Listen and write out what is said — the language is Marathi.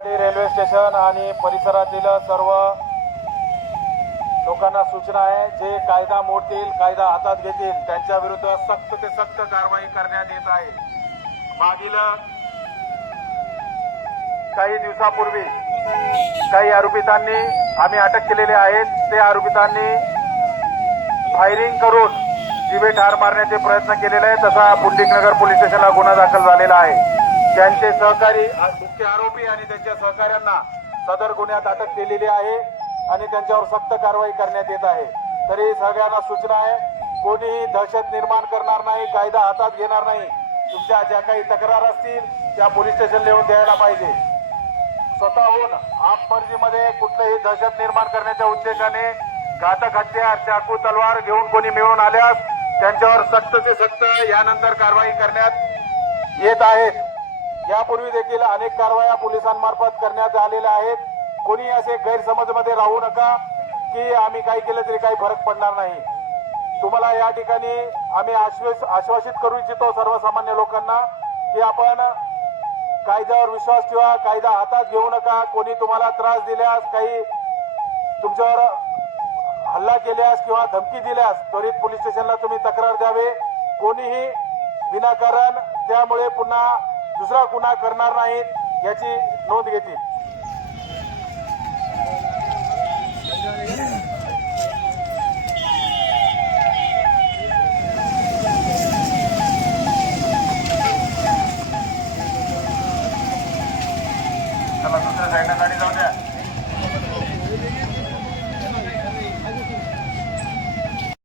रेल्वे स्टेशन आणि परिसरातील सर्व लोकांना सूचना आहे, जे कायदा मोडतील, कायदा हातात घेतील त्यांच्या विरुद्ध सक्त ते सक्त कारवाई करण्यात येत आहे। मागील काही दिवसापूर्वी काही आरोपितांनी आम्ही अटक केलेले आहेत। ते आरोपितांनी फायरिंग करून जीवे ठार मारण्याचे प्रयत्न केलेले आहेत। तसा पुंडलिकनगर पोलीस स्टेशनला गुन्हा दाखल झालेला आहे। त्यांचे सहकारी मुख्य आरोपी आणि त्यांच्या सहकाऱ्यांना सदर गुन्ह्यात अटक केलेली आहे आणि त्यांच्यावर सक्त कारवाई करण्यात येत आहे। तरी सगळ्यांना सूचना आहे, कोणीही दहशत निर्माण करणार नाही, कायदा हातात घेणार नाही। तुमच्या ज्या काही तक्रार असतील त्या पोलीस स्टेशनला येऊन द्यायला पाहिजे। स्वतःहून आपमर्जीमध्ये कुठलेही दहशत निर्माण करण्याच्या उद्देशाने घातक हत्यार, चाकू, तलवार घेऊन कोणी मिळून आल्यास त्यांच्यावर सक्त ते सक्त यानंतर कारवाई करण्यात येत आहे। यापूर्वी देखील अनेक कारवाया पोलिसांमार्फत करण्यात आलेल्या आहेत। कोणी असे गैरसमजमध्ये राहू नका की आम्ही काही केलं तरी काही फरक पडणार नाही। तुम्हाला या ठिकाणी आम्ही आश्वासित करू इच्छितो सर्वसामान्य लोकांना की आपण कायद्यावर विश्वास ठेवा, कायदा हातात घेऊ नका। कोणी तुम्हाला त्रास दिल्यास, काही तुमच्यावर हल्ला केल्यास किंवा धमकी दिल्यास त्वरित पोलीस स्टेशनला तुम्ही तक्रार द्यावे। कोणीही विनाकारण त्यामुळे पुन्हा दुसरा गुन्हा करणार नाहीत याची नोंद घेतील।